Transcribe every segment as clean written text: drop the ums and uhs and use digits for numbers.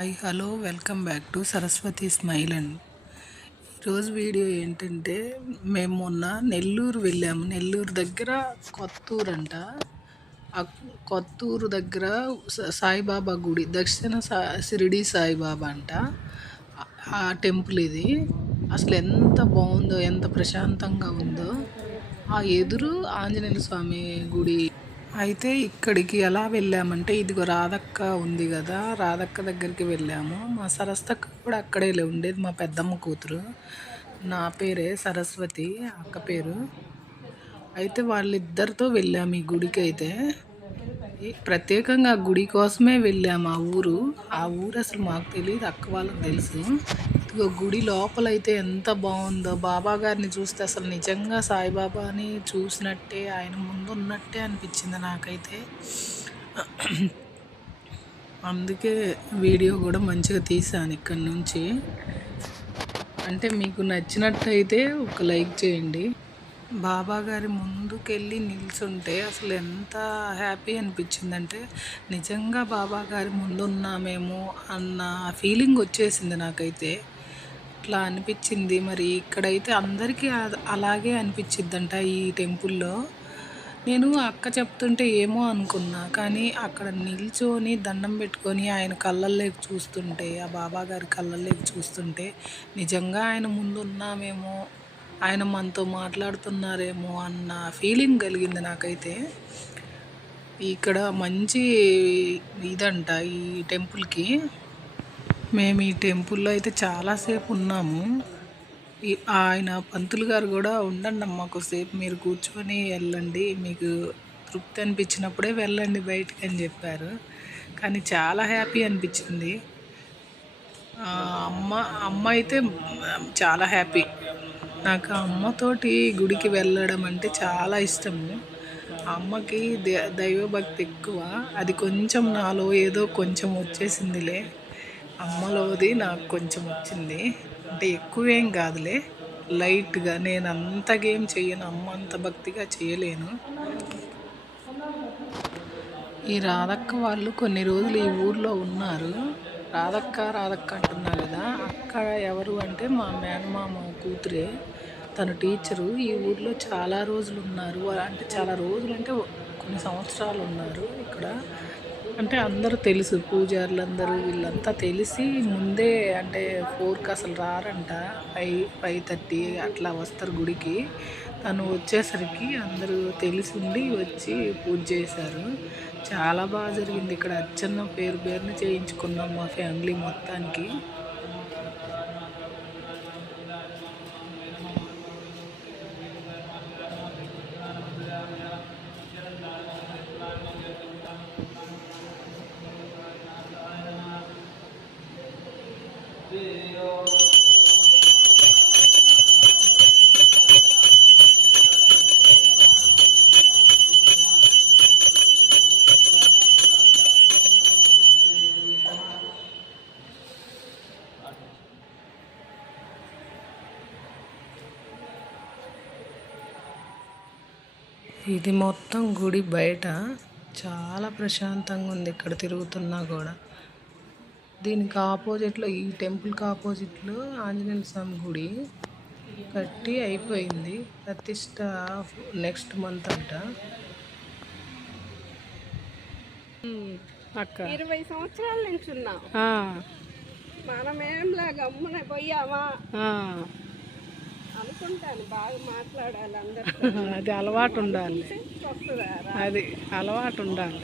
Hi hello welcome back to Saraswati smile and ఈరోజు video ఏంటంటే మేము మొన్న నెల్లూరు వెళ్ళాము. నెల్లూరు దగ్గర కొత్తూరు అంట. ఆ కొత్తూరు దగ్గర సాయిబాబా గుడి, దక్షిణ షిరిడి సాయిబాబా అంట. ఆ టెంపుల్ ఇది అసలు ఎంత బాగుందో, ఎంత ప్రశాంతంగా ఉందో. ఆ ఎదురు ఆంజనేయ స్వామి గుడి. అయితే ఇక్కడికి ఎలా వెళ్ళామంటే, ఇదిగో రాధక్క ఉంది కదా, రాధక్క దగ్గరికి వెళ్ళాము. మా సరస్వతక్క కూడా అక్కడే ఉండేది, మా పెద్దమ్మ కూతురు. నా పేరే సరస్వతి, అక్క పేరు. అయితే వాళ్ళిద్దరితో వెళ్ళాము ఈ గుడికి. అయితే ప్రత్యేకంగా ఆ గుడి కోసమే వెళ్ళాము. ఆ ఊరు అసలు మాకు తెలియదు, అక్క వాళ్ళకి తెలుసు. ఇదిగో గుడి లోపలైతే ఎంత బాగుందో. బాబా గారిని చూస్తే అసలు నిజంగా సాయిబాబాని చూసినట్టే, ఆయన ముందు ఉన్నట్టే అనిపించింది నాకైతే. అందుకే వీడియో కూడా మంచిగా తీసాను ఇక్కడి నుంచి. అంటే మీకు నచ్చినట్టయితే ఒక లైక్ చేయండి. బాబా గారి ముందుకెళ్ళి నిల్చుంటే అసలు ఎంత హ్యాపీ అనిపించిందంటే, నిజంగా బాబా గారి ముందున్నామేమో అన్న ఫీలింగ్ వచ్చేసింది నాకైతే. అట్లా అనిపించింది. మరి ఇక్కడైతే అందరికీ అలాగే అనిపించిద్దంట ఈ టెంపుల్లో. నేను అక్క చెప్తుంటే ఏమో అనుకున్నా, కానీ అక్కడ నిల్చొని దండం పెట్టుకొని ఆయన కళ్ళల్లోకి చూస్తుంటే, ఆ బాబా గారి కళ్ళల్లోకి చూస్తుంటే నిజంగా ఆయన ముందు ఉన్నామేమో, ఆయన మనతో మాట్లాడుతున్నారేమో అన్న ఫీలింగ్ కలిగింది నాకైతే. ఇక్కడ మంచి ఇదంట ఈ టెంపుల్కి. మేము ఈ టెంపుల్లో అయితే చాలాసేపు ఉన్నాము. ఆయన పంతులు గారు కూడా, ఉండండి అమ్మ కొద్దిసేపు మీరు కూర్చొని వెళ్ళండి, మీకు తృప్తి అనిపించినప్పుడే వెళ్ళండి బయటికి అని చెప్పారు. కానీ చాలా హ్యాపీ అనిపించింది. అమ్మ అయితే చాలా హ్యాపీ. నాకు అమ్మతోటి గుడికి వెళ్ళడం అంటే చాలా ఇష్టము. అమ్మకి దైవభక్తి ఎక్కువ. అది కొంచెం నాలో ఏదో కొంచెం వచ్చేసిందిలే. అమ్మలోది నాకు కొంచెం వచ్చింది. అంటే ఎక్కువేం కాదులే, లైట్గా. నేను అంతగా ఏం చెయ్యను, అమ్మ అంత భక్తిగా చేయలేను. ఈ రాధక్క వాళ్ళు కొన్ని రోజులు ఈ ఊర్లో ఉన్నారు. రాధక్క అంటున్నా కదా, అక్క ఎవరు అంటే మా మేనమామ కూతురే. తను టీచరు. ఈ ఊర్లో చాలా రోజులు ఉన్నారు. అంటే చాలా రోజులు అంటే కొన్ని సంవత్సరాలు ఉన్నారు ఇక్కడ. అంటే అందరూ తెలుసు, పూజారులు అందరూ వీళ్ళంతా తెలిసి ముందే, అంటే 4కి అసలు రారంట, 5:30 అట్లా వస్తారు గుడికి. తను వచ్చేసరికి అందరూ తెలిసిండి వచ్చి పూజ చేశారు. చాలా బాగా జరిగింది ఇక్కడ. అర్చన పేరుని చేయించుకున్నాం మా ఫ్యామిలీ మొత్తానికి. ఇది మొత్తం గుడి బయట చాలా ప్రశాంతంగా ఉంది ఇక్కడ తిరుగుతున్నా కూడా. దీనికి ఆపోజిట్లో, ఈ టెంపుల్కి ఆపోజిట్లో ఆంజనేయ స్వామి గుడి కట్టి అయిపోయింది. ప్రతిష్ట నెక్స్ట్ మంత్ అంట. అక్క 20 సంవత్సరాల నుంచి ఉన్నాం. మనమేంలా గమ్మున పోయామా అనుకుంటాను. బాగా మాట్లాడాలి అందరితో. అది అలవాటు ఉండాలి, అది అలవాటు ఉండాలి.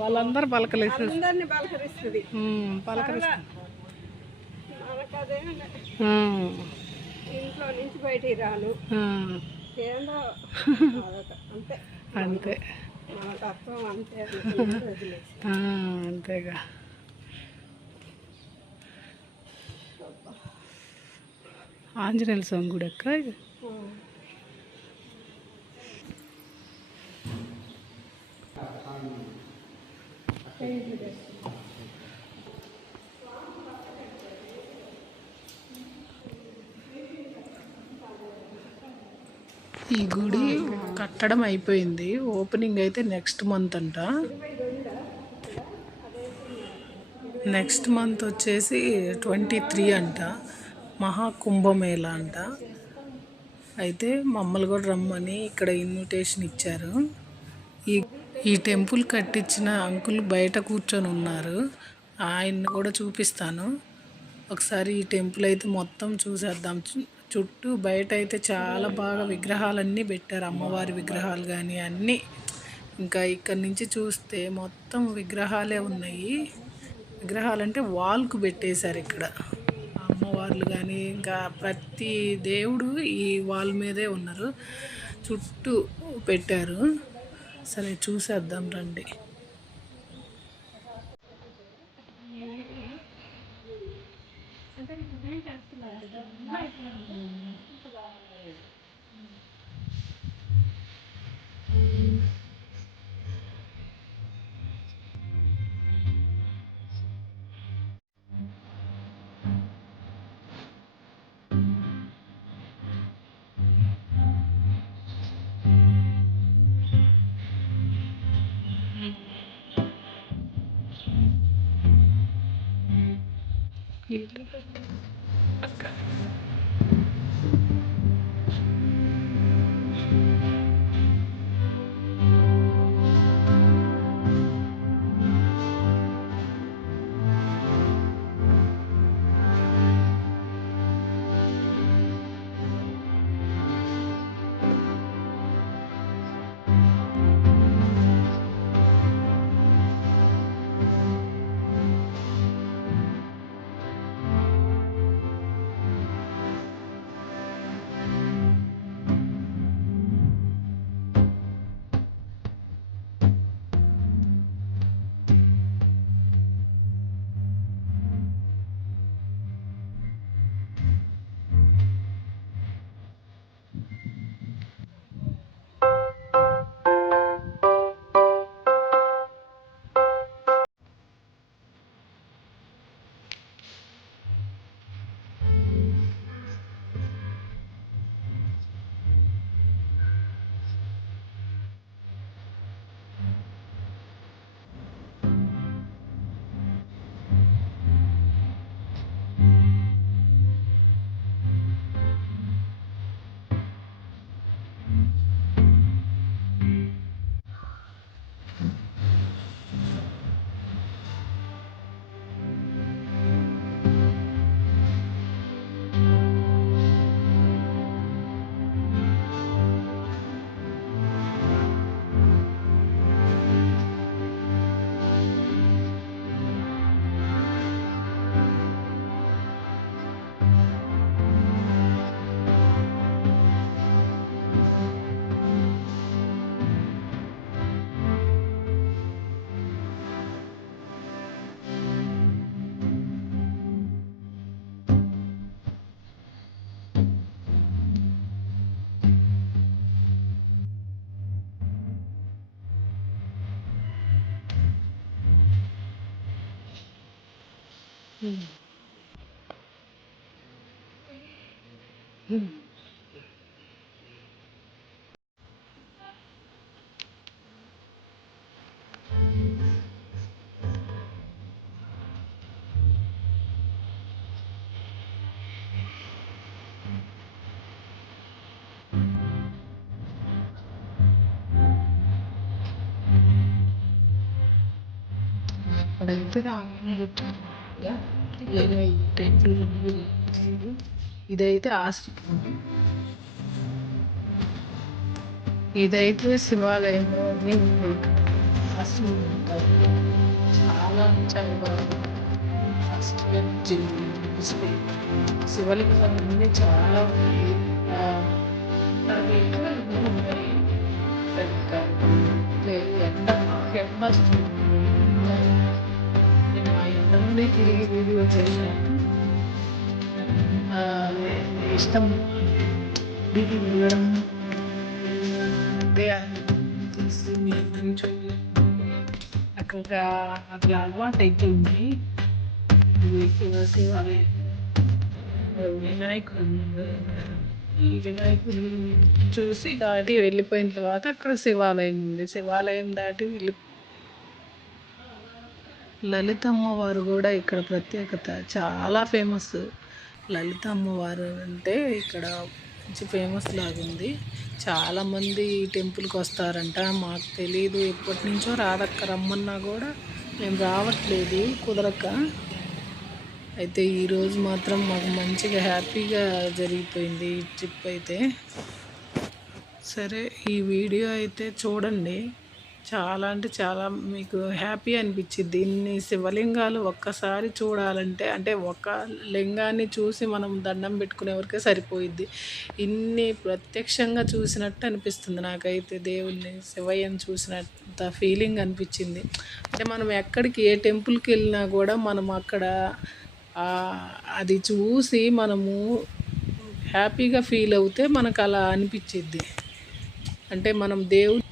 వాళ్ళందరూ అందరినీ పలకరిస్తుంది. మనకదే ఇంట్లో నుంచి బయటికి రాను, ఏందో అంతే అంతే, మన తత్వం అంతే. అంతేగా. ఆంజనేయ స్వామి గుడి అక్క. ఈ గుడి కట్టడం అయిపోయింది. ఓపెనింగ్ అయితే నెక్స్ట్ మంత్ అంట. నెక్స్ట్ మంత్ వచ్చేసి 23 అంట, మహాకుంభమేళ అంట. అయితే మమ్మల్ని కూడా రమ్మని ఇక్కడ ఇన్విటేషన్ ఇచ్చారు. ఈ ఈ టెంపుల్ కట్టించిన అంకుల్ బయట కూర్చొని ఉన్నారు, ఆయన్ని కూడా చూపిస్తాను. ఒకసారి ఈ టెంపుల్ అయితే మొత్తం చూసేద్దాం. చుట్టూ బయట అయితే చాలా బాగా విగ్రహాలన్నీ పెట్టారు, అమ్మవారి విగ్రహాలు కానీ అన్నీ. ఇంకా ఇక్కడ నుంచి చూస్తే మొత్తం విగ్రహాలే ఉన్నాయి. విగ్రహాలు అంటే వాల్కు పెట్టేశారు ఇక్కడ అమ్మవార్లు కానీ, ఇంకా ప్రతి దేవుడు ఈ వాల్ మీదే ఉన్నారు, చుట్టూ పెట్టారు. సరే చూసేద్దాం రండి. ఇదైతే ఆశ్రమం, ఇదైతే శివాలయం. ఆశ్రమం ఉంటారు, చాలా చాలా శివలింగం అన్నీ చాలా ఉన్నాయి. ఎండ వస్తుంది. నేను మా ఎండలోనే తిరిగి వీడియో చేశాను. ఇష్టం వీడియో తీయడం, అక్కడ అది అలవాటు అయిపోయింది. శివాలయం, వినాయకుడు, ఈ వినాయకుడు చూసి దాటి వెళ్ళిపోయిన తర్వాత అక్కడ శివాలయం ఉంది. శివాలయం దాటి లలిత అమ్మవారు కూడా ఇక్కడ ప్రత్యేకత చాలా ఫేమస్. లలిత అమ్మవారు అంటే ఇక్కడ మంచి ఫేమస్ లాగుంది. చాలామంది ఈ టెంపుల్కి వస్తారంట. మాకు తెలీదు, ఎప్పటి నుంచో రాధక్క రమ్మన్నా కూడా మేము రావట్లేదు కుదరక. అయితే ఈరోజు మాత్రం మాకు మంచిగా హ్యాపీగా జరిగిపోయింది ఈ ట్రిప్ అయితే. సరే, ఈ వీడియో అయితే చూడండి. చాలా అంటే చాలా మీకు హ్యాపీ అనిపించిద్ది. ఇన్ని శివలింగాలు ఒక్కసారి చూడాలంటే, అంటే ఒక లింగాన్ని చూసి మనం దండం పెట్టుకునే వరకే సరిపోయిద్ది. ఇన్ని ప్రత్యక్షంగా చూసినట్టు అనిపిస్తుంది నాకైతే. దేవుణ్ణి, శివయ్యని చూసినంత ఫీలింగ్ అనిపించింది. అంటే మనం ఎక్కడికి ఏ టెంపుల్కి వెళ్ళినా కూడా మనం అక్కడ అది చూసి మనము హ్యాపీగా ఫీల్ అవుతే మనకు అలా అనిపించిద్ది. అంటే మనం దేవుడు